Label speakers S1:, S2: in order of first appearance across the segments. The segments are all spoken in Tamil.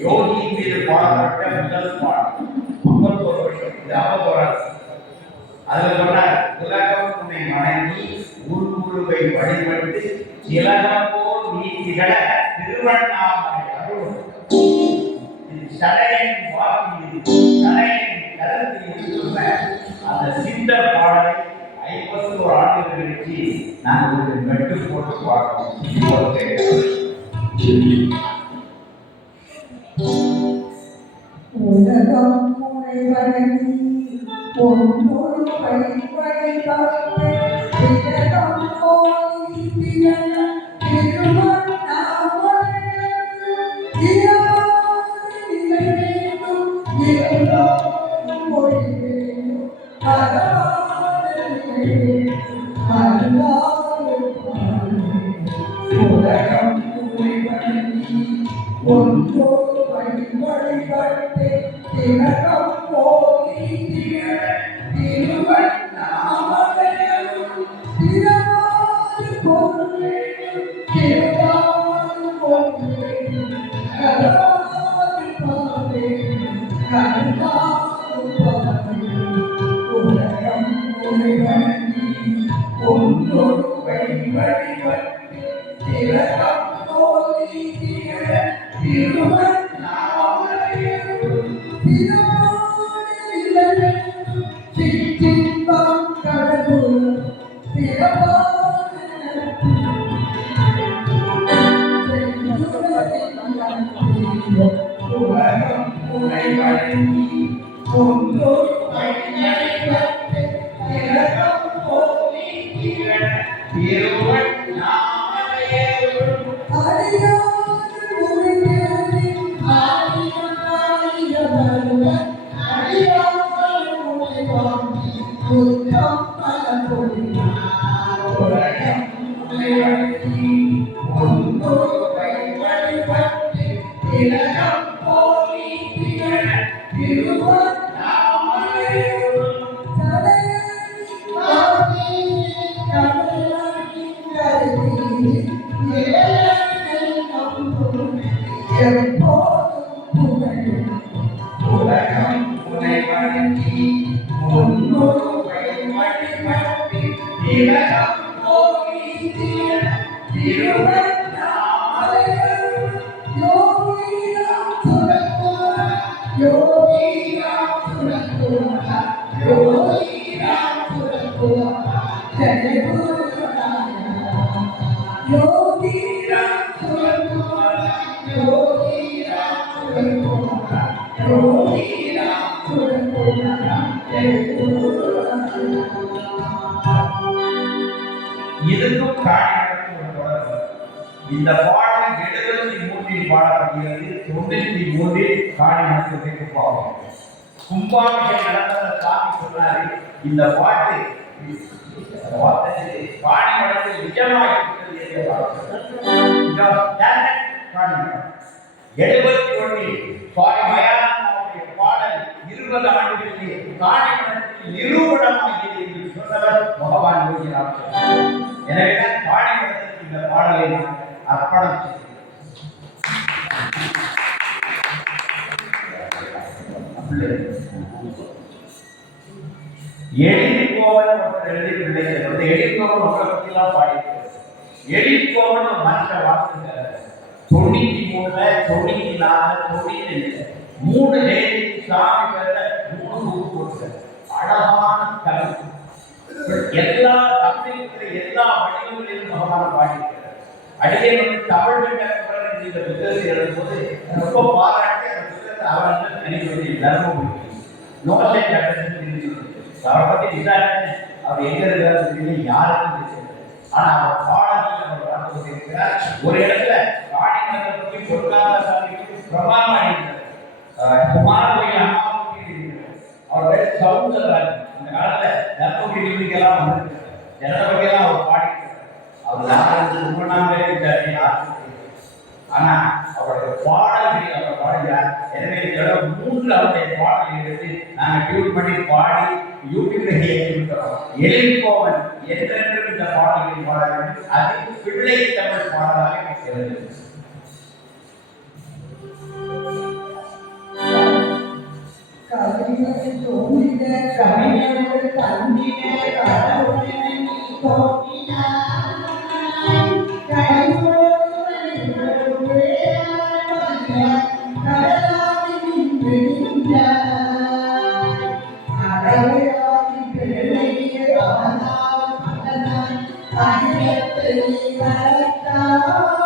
S1: யோகி மீது பாடப்பட்ட முதல் ஐம்பத்தோரு வருஷம் இது அவபோராது சொன்னார் உலகம் உன்னை வணங்கி உருவை வழிபட்டு இலகம் போல் நீதிகள திருவண்ணாமலை அருள் சடையின் சடையின் அந்த சிந்த பாடலை ஐம்பத்தி ஒரு நாங்கள் மெட்டு போட்டு பார்க்கணும்
S2: உலகம் முனை வணங்கி பொன்னொரு பைப்படை காத்து திலகம் போய் உலகம் உனை வணங்கி ஒன்றோடு வழிபட்டு திலகம் போய் திகழ திருவண்ணாமலையும் திறமாறு நிழலும் வழிபட்டு திலகம்
S1: இதுக்கும் காரணத்துக்கும் ஒரு தொடர்பு இந்த பாடல் எழுபத்தி மூன்றில் பாடப்படுகிறது தொண்ணூத்தி மூன்றில் காணி நடத்துவதற்கு போகும் கும்பாபிஷேகம் நடந்த சாமி சொன்னாரு இந்த பாட்டு காணி மடத்தில் நிஜமாக பாடல். எழுபத்தி ஒன்றில் சுவாமி மயானந்தாவுடைய பாடல் இருபது ஆண்டுகளிலே காணி மடத்தில் நிரூபணமாகியது என்று சொன்னவர் பகவான் யோகிராம் எனவேதான் பாடிவிடத்திற்கு இந்த பாடலை அர்ப்பணம் செய்கிறேன் ஒருத்தர் எழுதி பிள்ளைகள் அந்த எழிற்கோவன் உங்களை பற்றிலாம் பாடியிருக்கிறது. எழிற்கோவன் ஒரு மனுஷ வாழ்த்துங்க தொண்ணூத்தி மூணுல தொண்ணூத்தி நாலு தொண்ணூத்தி மூணு ஜெயந்தி சாமி மூணு அழகான கருத்து. அடிக்கடி வந்து தமிழ் விஞ்ஞான இந்த புத்தகத்தை எழுதும்போது ரொம்ப பாராட்டி அந்த புத்தகத்தை அவர் நினைக்கிறது தர்மபுரி நோசை கட்டணத்தில் அவரை பற்றி விசாரணை அவர் எங்க இருக்காரு தெரியல யாருக்கும் ஆனா அவர் பாடத்தில் அவர் வாழ்ந்து கொண்டிருக்கிறார். ஒரு இடத்துல ராணி காணிமலை பற்றி பொருளாதார சாமிக்கு பிரமாணம் அளிக்கிறார் குமார கோயில் அம்மாவுக்கு அவர் பேர் சவுந்தரராஜன் அந்த காலத்துல தர்மபுரி டிவிக்கெல்லாம் வந்திருக்காரு ஆனா அவருடைய பாடல்கள் அவர் பாடலார் எனவே இதெல்லாம் மூன்று அவருடைய பாடல் பாடி யூடியூப்ல ஏற்றிருக்கிறோம் எழில்போவன் என்றென்றும் இந்த பாடல்களை அது பிள்ளை பாடலாக எனக்கு I'm a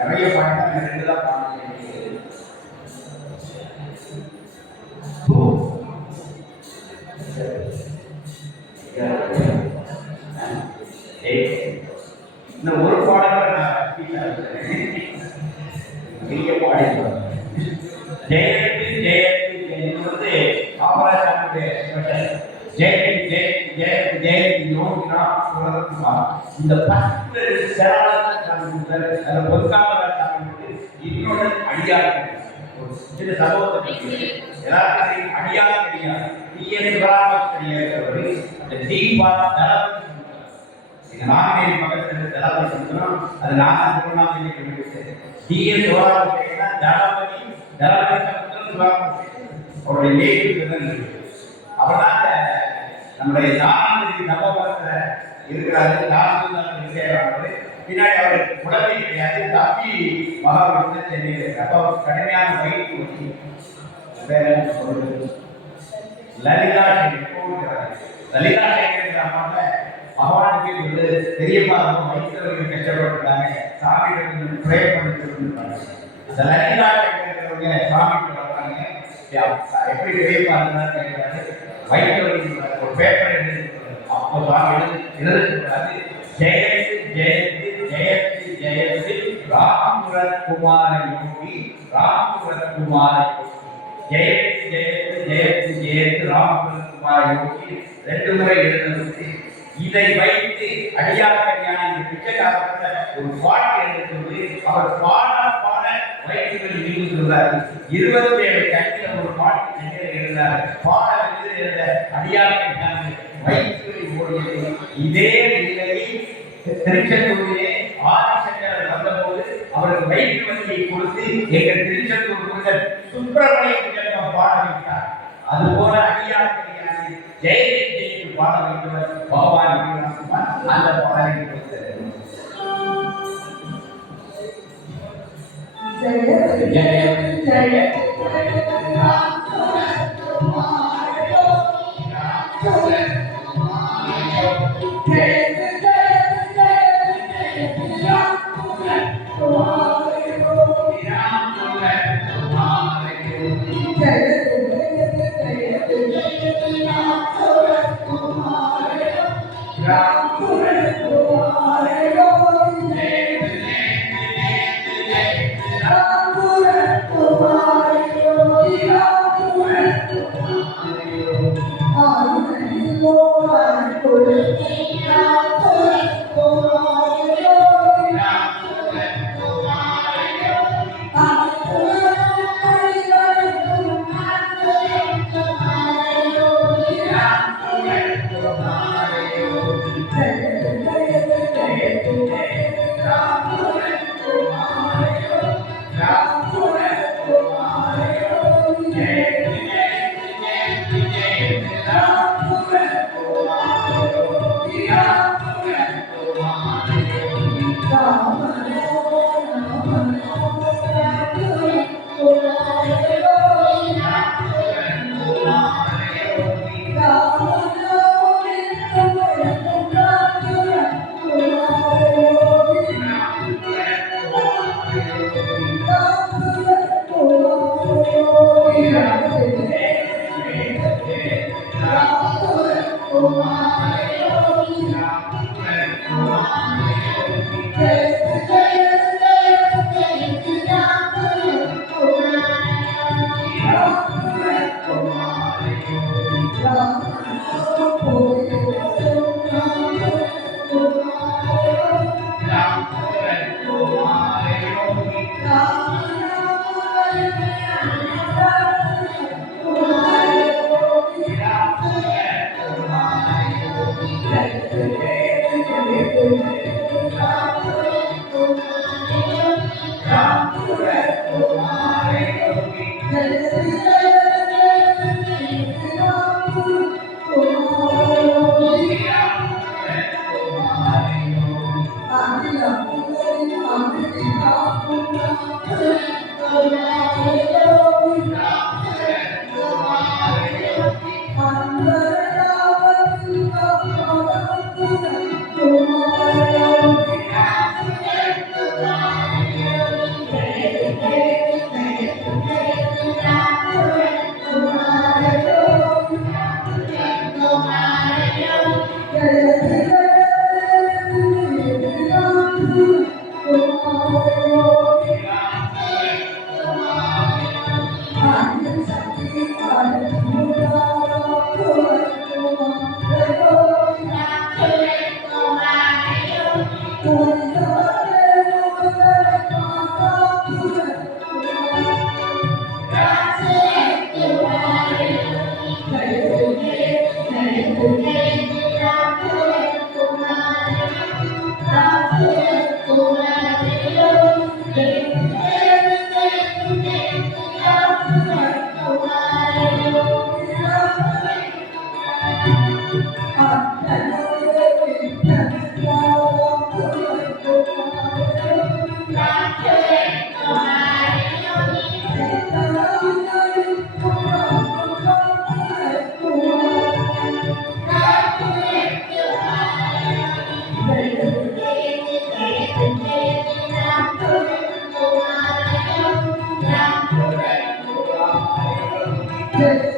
S1: நிறைய ஜெயலலிதா ஜெயலலிதா ஜெயலலிதா இந்த பத்து சேலத்தை அதில் பொற்காமரா காமிக்கிறது இன்னொரு அடியார் ஒரு சின்ன சம்பவத்தை பற்றி அடியார் கிடையாது கிடையாது அந்த தீபா தளபதி இது நாங்குநேரி பக்கத்தில் தளபதி சொல்கிறோம் அது நான் திருவண்ணாமலை தீய டிஎன் தளபதி. தளபதி சமுத்திரம் அவருடைய நேற்று அவர்தான் நம்முடைய நான்கு நவபரத்தில் இருக்கிறாரு நான்கு விஜயவானவர். பின்னாடி அவர் குழந்தை கிடையாது. தம்பி மகாவிஷ்ணு சென்னையில் இருக்கு. அப்போ கடுமையான வயிற்று வச்சு வேற என்ன சொல்றது. லலிதா லலிதா சேகர் அம்மாவை பகவானுக்கு வந்து பெரியப்பா ரொம்ப வயிற்றுவர்கள் கஷ்டப்பட்டுருக்காங்க. சாமி கொஞ்சம் ப்ரே பண்ணிட்டு இருந்திருப்பாங்க அந்த லலிதா சங்கர்ங்கிறவங்க சாமி வர்றாங்க எப்படி பெரியப்பா இருந்தாலும் கேட்கிறாரு. வயிற்றுவர்கள் பேப்பர் எழுதி அப்போ சாமி எழுதி எழுதிக்கூடாது ஜெயந்தி ஜெயந்தி ஜெயந்தி ஜெயந்தி ராமபுரத் யோகி ராமபுரத் குமார யோகி ஜெயந்தி ஜெயந்தி ஜெயந்தி ஜெயந்தி ராமகுமார் யோகி ரெண்டு முறை எழுந்தது இதை வைத்து அடியார் ஞானி இந்த ஒரு பாட்டு எழுதுவது அவர் பாட பாட வயிற்றுகள் நீங்க சொல்றாரு இருபத்தி ஏழு கட்சியில ஒரு பாட்டு சென்னையில் பாட எழுதி எழுத அடியார் ஞானி ஓடியது இதே நிலையை திருச்செந்தூரிலே ஆதிசங்கரர் வந்தபோது அவருக்கு வயிற்று வலியை கொடுத்து எங்கள் திருச்செந்தூர் முருகன் சுப்பிரமணிய புஜங்கம் பாட வைத்தார் அதுபோல அடியார் கல்யாணி ஜெயந்தி பாட வைத்தவர் பகவான் அந்த பாடலை கொடுத்தது
S2: Jaya Jaya Jaya Yeah. Thank you.